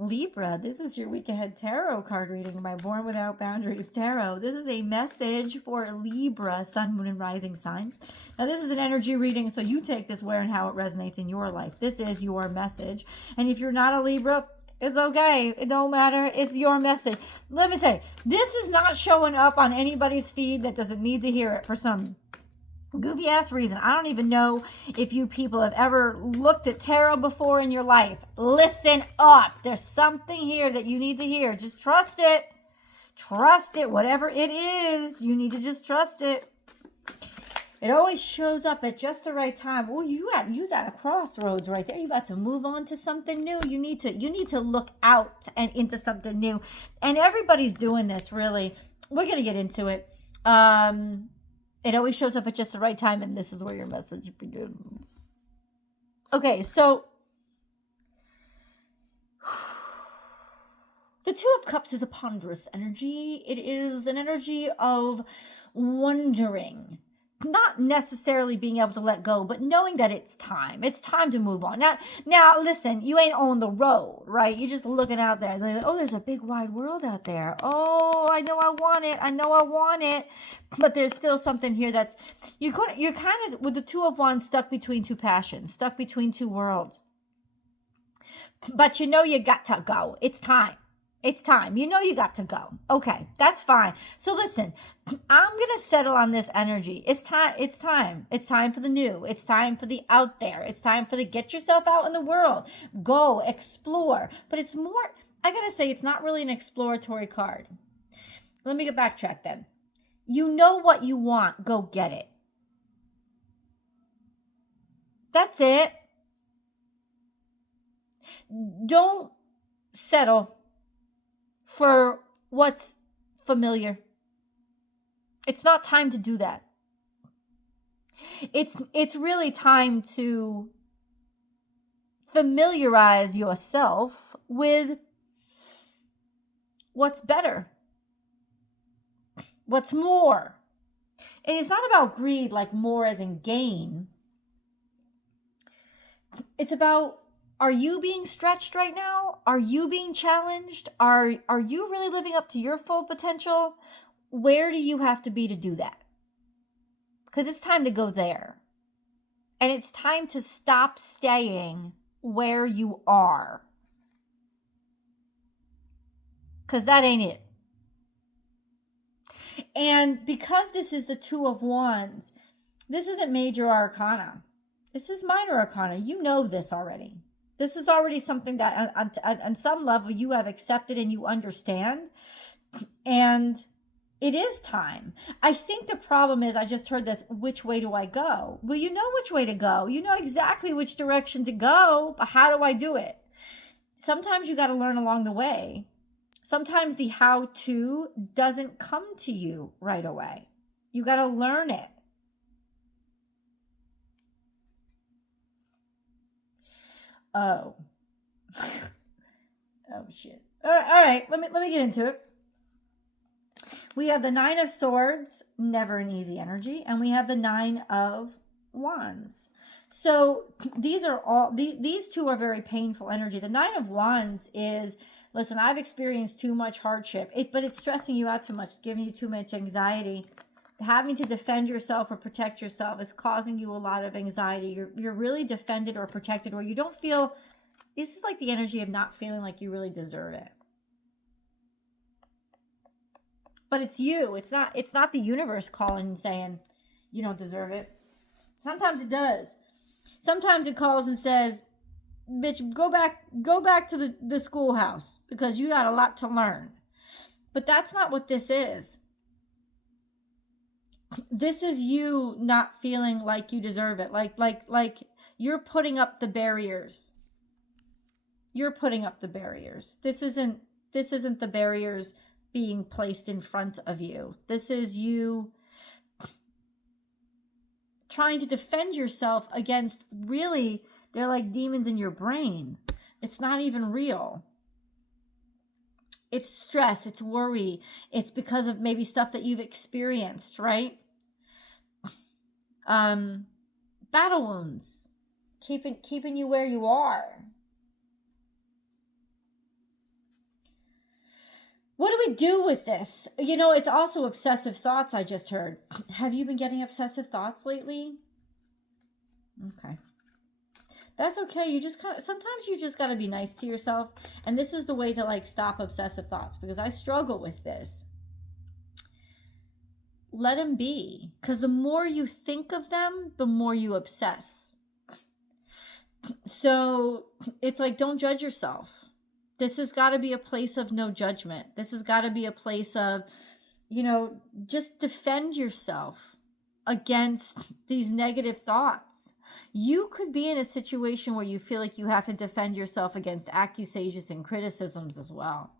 Libra, this is your week ahead tarot card reading, my Born Without Boundaries tarot. This is a message for Libra, sun, moon, and rising sign. Now, this is an energy reading, so you take this where and how it resonates in your life. This is your message. And if you're not a Libra, it's okay. It don't matter. It's your message. Let me say, this is not showing up on anybody's feed that doesn't need to hear it for some goofy ass reason. I don't even know if you people have ever looked at tarot before in your life. Listen up. There's something here that you need to hear. Just trust it. Trust it. Whatever it is, you need to just trust it. It always shows up at just the right time. Oh, you're at a crossroads right there. You're about to move on to something new. You need to look out and into something new. And everybody's doing this, really. We're going to get into it. It always shows up at just the right time, and this is where your message begins. Okay, so the Two of Cups is a ponderous energy. It is an energy of wondering, not necessarily being able to let go, but knowing that it's time. It's time to move on. Now, listen, you ain't on the road, right? You're just looking out there. Like, oh, there's a big wide world out there. Oh, I know I want it. I know I want it. But there's still something here that's, you're kind of, with the Two of Wands, stuck between two passions, stuck between two worlds. But you know you got to go. It's time. It's time. You know you got to go. Okay, that's fine. So listen, I'm going to settle on this energy. It's time. It's time. It's time for the new. It's time for the out there. It's time for the get yourself out in the world. Go, explore. But it's more, I got to say, it's not really an exploratory card. Let me get backtrack then. You know what you want. Go get it. That's it. Don't settle for what's familiar. It's not time to do that. It's really time to familiarize yourself with what's better, what's more. And it's not about greed, like more as in gain. It's about, are you being stretched right now? Are you being challenged? Are you really living up to your full potential? Where do you have to be to do that? Because it's time to go there. And it's time to stop staying where you are. Because that ain't it. And because this is the Two of Wands, this isn't major arcana. This is minor arcana. You know this already. This is already something that on some level you have accepted and you understand. And it is time. I think the problem is, I just heard this, which way do I go? Well, you know which way to go. You know exactly which direction to go, but how do I do it? Sometimes you got to learn along the way. Sometimes the how to doesn't come to you right away. You got to learn it. Oh. Oh shit. All right. Let me get into it. We have the Nine of Swords, never an easy energy, and we have the Nine of Wands. So these two are very painful energy. The Nine of Wands is, listen, I've experienced too much hardship, but it's stressing you out too much, giving you too much anxiety. Having to defend yourself or protect yourself is causing you a lot of anxiety. You're really defended or protected, or you don't feel, this is like the energy of not feeling like you really deserve it. But it's you. It's not the universe calling and saying you don't deserve it. Sometimes it does. Sometimes it calls and says, bitch, go back to the schoolhouse because you got a lot to learn. But that's not what this is. This is you not feeling like you deserve it. Like you're putting up the barriers. You're putting up the barriers. This isn't the barriers being placed in front of you. This is you trying to defend yourself against, really, they're like demons in your brain. It's not even real. It's stress, it's worry. It's because of maybe stuff that you've experienced, right? Battle wounds, keeping you where you are. What do we do with this? You know, it's also obsessive thoughts, I just heard. Have you been getting obsessive thoughts lately? Okay. That's okay. You just sometimes you just got to be nice to yourself. And this is the way to like stop obsessive thoughts, because I struggle with this. Let them be. Because the more you think of them, the more you obsess. So it's like, don't judge yourself. This has got to be a place of no judgment. This has got to be a place of, you know, just defend yourself against these negative thoughts. You could be in a situation where you feel like you have to defend yourself against accusations and criticisms as well.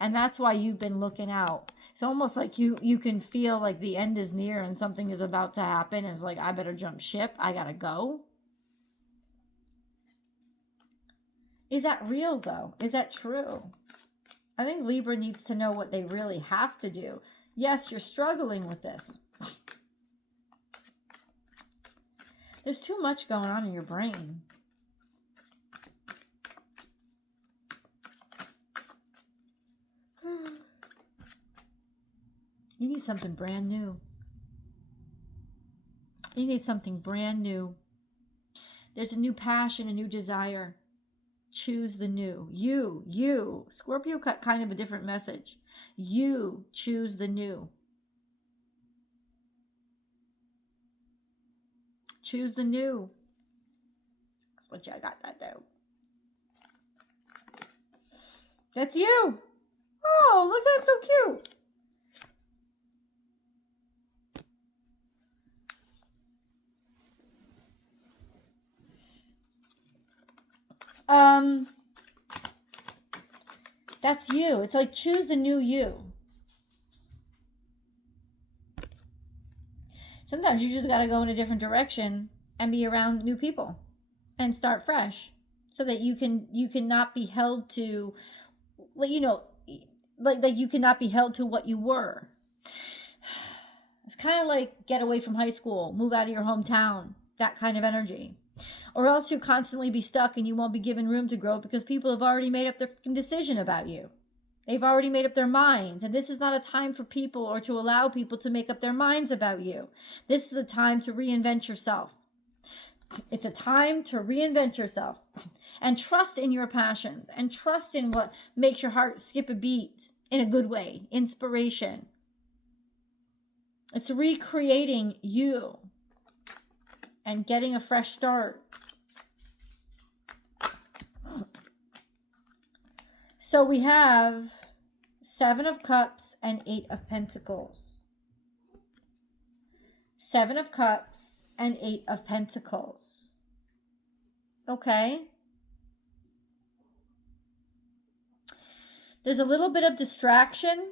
And that's why you've been looking out. It's almost like you can feel like the end is near and something is about to happen. And it's like, I better jump ship. I got to go. Is that real, though? Is that true? I think Libra needs to know what they really have to do. Yes, you're struggling with this. There's too much going on in your brain. You need something brand new. You need something brand new. There's a new passion, a new desire. Choose the new. You. Scorpio got kind of a different message. You choose the new. Choose the new. That's what I got that though. That's you. Oh, look, that's so cute. That's you. It's like, choose the new you. Sometimes you just got to go in a different direction and be around new people and start fresh, so that you can not be held to, you know, like you cannot be held to what you were. It's kind of like get away from high school, move out of your hometown, that kind of energy. Or else you'll constantly be stuck and you won't be given room to grow, because people have already made up their decision about you. They've already made up their minds. And this is not a time for people, or to allow people to make up their minds about you. This is a time to reinvent yourself. It's a time to reinvent yourself and trust in your passions and trust in what makes your heart skip a beat in a good way. Inspiration. It's recreating you and getting a fresh start. So we have 7 of Cups and 8 of Pentacles. 7 of Cups and 8 of Pentacles. Okay. There's a little bit of distraction.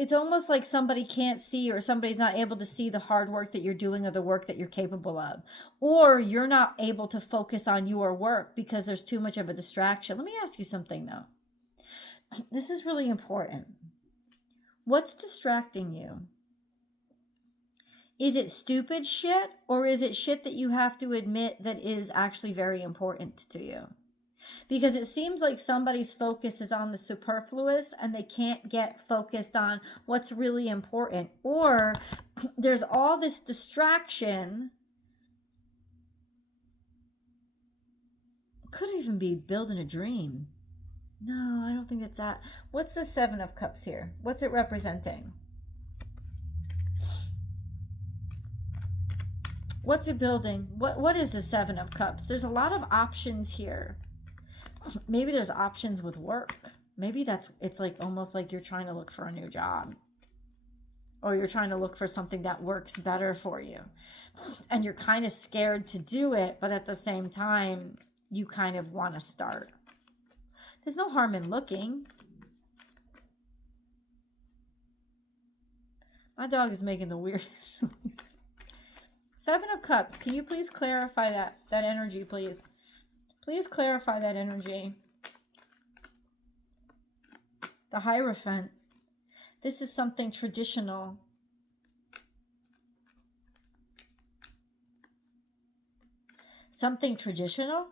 It's almost like somebody can't see, or somebody's not able to see the hard work that you're doing or the work that you're capable of. Or you're not able to focus on your work because there's too much of a distraction. Let me ask you something, though. This is really important. What's distracting you? Is it stupid shit, or is it shit that you have to admit that is actually very important to you? Because it seems like somebody's focus is on the superfluous and they can't get focused on what's really important. Or there's all this distraction. Could even be building a dream. No, I don't think it's that. What's the 7 of Cups here? What's it representing? What's it building? What is the 7 of Cups? There's a lot of options here. Maybe there's options with work. Maybe it's like almost like you're trying to look for a new job, or you're trying to look for something that works better for you, and you're kind of scared to do it, but at the same time you kind of want to start. There's no harm in looking. My dog is making the weirdest noises. 7 of Cups. Can you please clarify that energy, please? Please clarify that energy. The Hierophant. This is something traditional. Something traditional?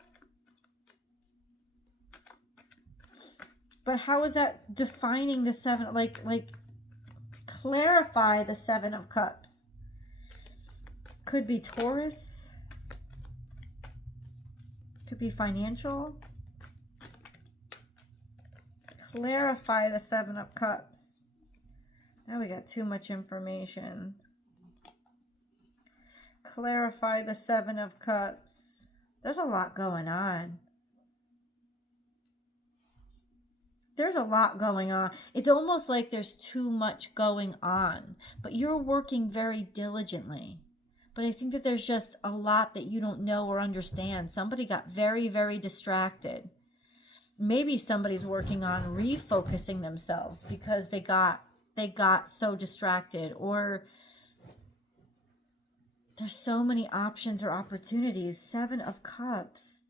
But how is that defining the seven? Like clarify the Seven of Cups. Could be Taurus. Could be financial. Clarify the Seven of Cups. Now we got too much information. Clarify the Seven of Cups. There's a lot going on. There's a lot going on. It's almost like there's too much going on, but you're working very diligently. But I think that there's just a lot that you don't know or understand. Somebody got very, very distracted. Maybe somebody's working on refocusing themselves because they got so distracted, or there's so many options or opportunities. Seven of Cups.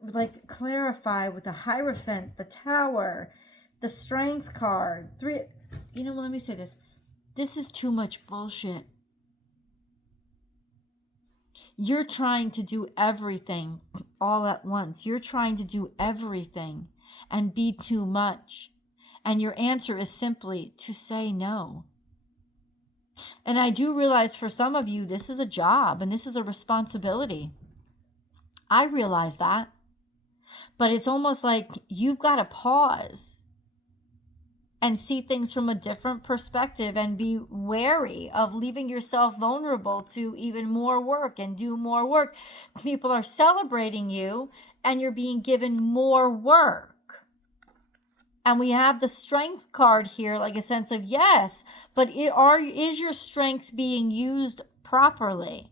Like clarify with the Hierophant, the Tower, the Strength card. Three. You know what? Let me say this. This is too much bullshit. You're trying to do everything all at once. You're trying to do everything and be too much. And your answer is simply to say no. And I do realize for some of you, this is a job and this is a responsibility. I realize that. But it's almost like you've got to pause and see things from a different perspective and be wary of leaving yourself vulnerable to even more work and do more work. People are celebrating you and you're being given more work. And we have the Strength card here, like a sense of yes, but is your strength being used properly?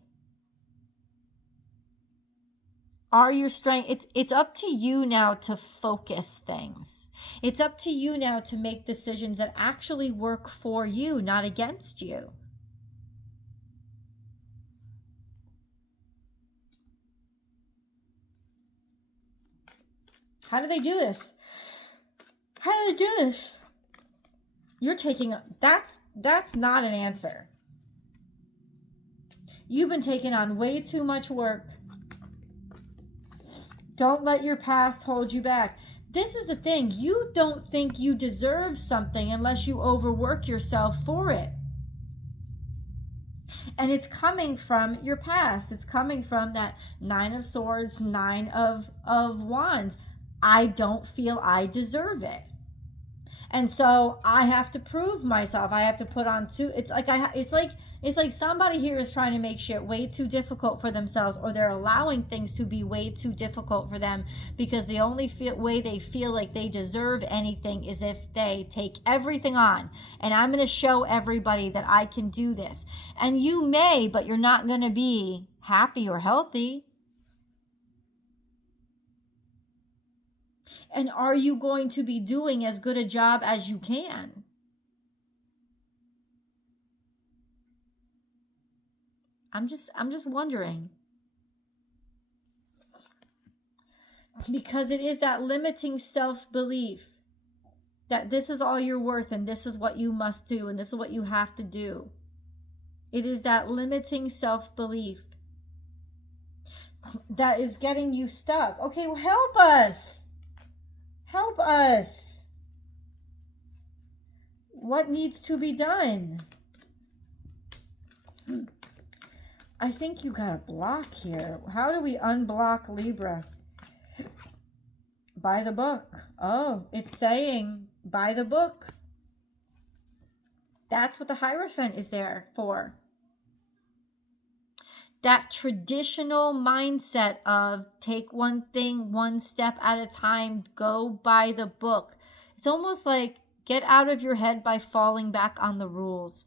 Are your strength, it's up to you now to focus things. It's up to you now to make decisions that actually work for you, not against you. How do they do this? How do they do this? You're taking, that's not an answer. You've been taking on way too much work. Don't let your past hold you back. This is the thing. You don't think you deserve something unless you overwork yourself for it. And it's coming from your past. It's coming from that Nine of Swords, Nine of Wands. I don't feel I deserve it. And so I have to prove myself. I have to put on it's like somebody here is trying to make shit way too difficult for themselves, or they're allowing things to be way too difficult for them because the only way they feel like they deserve anything is if they take everything on. And I'm going to show everybody that I can do this. And you may, but you're not going to be happy or healthy. And are you going to be doing as good a job as you can? I'm just wondering. Because it is that limiting self-belief that this is all you're worth and this is what you must do and this is what you have to do. It is that limiting self-belief that is getting you stuck. Okay, well, help us. Help us. What needs to be done? I think you got a block here. How do we unblock Libra? By the book. Oh, it's saying by the book. That's what the Hierophant is there for. That traditional mindset of take one thing, one step at a time, go by the book. It's almost like get out of your head by falling back on the rules.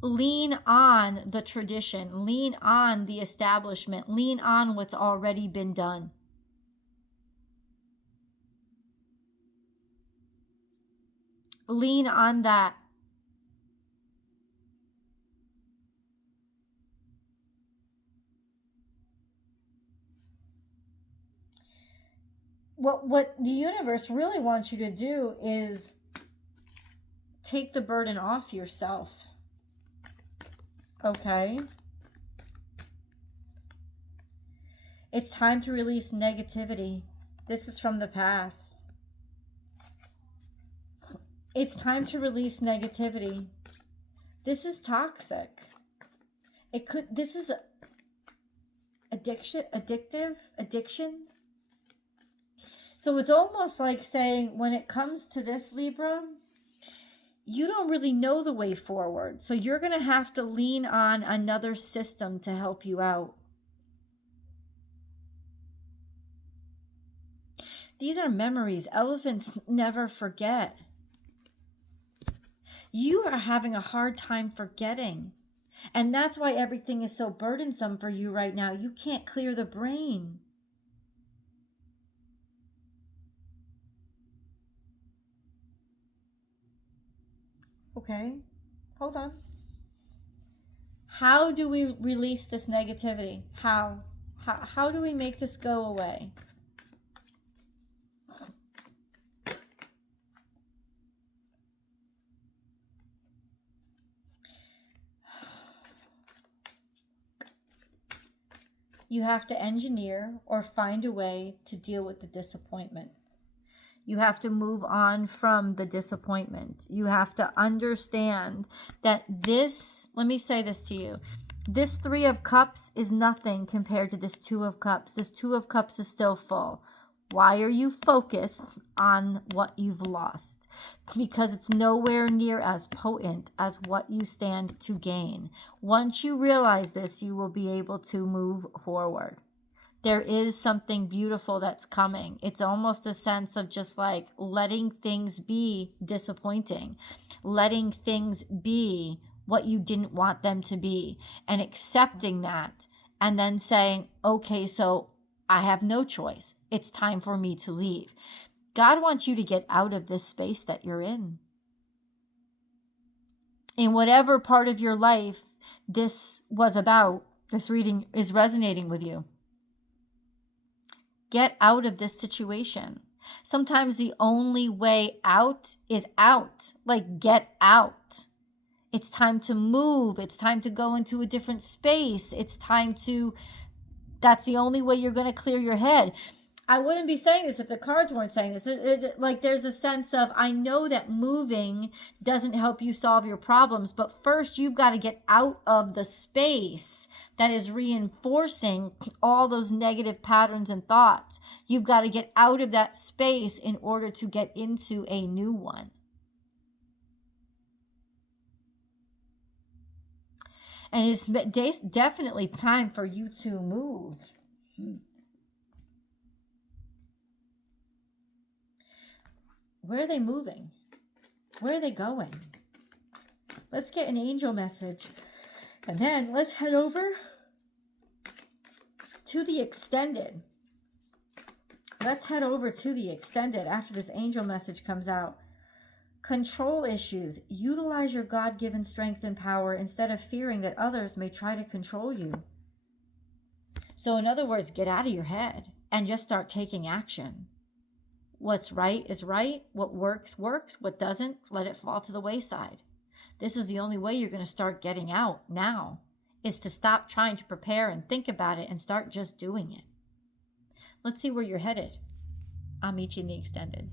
Lean on the tradition, lean on the establishment, lean on what's already been done. Lean on that. What the universe really wants you to do is take the burden off yourself. Okay? It's time to release negativity. This is from the past. It's time to release negativity. This is toxic. This is addiction. So it's almost like saying, when it comes to this, Libra, you don't really know the way forward. So you're going to have to lean on another system to help you out. These are memories. Elephants never forget. You are having a hard time forgetting. And that's why everything is so burdensome for you right now. You can't clear the brain. Okay, hold on. How do we release this negativity? How do we make this go away? You have to engineer or find a way to deal with the disappointment. You have to move on from the disappointment. You have to understand that this, let me say this to you, this 3 of Cups is nothing compared to this 2 of Cups. This 2 of Cups is still full. Why are you focused on what you've lost? Because it's nowhere near as potent as what you stand to gain. Once you realize this, you will be able to move forward. There is something beautiful that's coming. It's almost a sense of just like letting things be disappointing, letting things be what you didn't want them to be, and accepting that, and then saying, okay, so I have no choice. It's time for me to leave. God wants you to get out of this space that you're in. In whatever part of your life this was about, this reading is resonating with you. Get out of this situation. Sometimes the only way out is out. Like, get out. It's time to move. It's time to go into a different space. It's time to, that's the only way you're going to clear your head. I wouldn't be saying this if the cards weren't saying this. Like, there's a sense of, I know that moving doesn't help you solve your problems, but first you've got to get out of the space that is reinforcing all those negative patterns and thoughts. You've got to get out of that space in order to get into a new one. And it's definitely time for you to move. Where are they moving? Where are they going? Let's get an angel message. And then let's head over to the extended. Let's head over to the extended after this angel message comes out. Control issues. Utilize your God-given strength and power instead of fearing that others may try to control you. So in other words, get out of your head and just start taking action. What's right is right. What works, works. What doesn't, let it fall to the wayside. This is the only way you're going to start getting out now, is to stop trying to prepare and think about it and start just doing it. Let's see where you're headed. I'll meet you in the extended.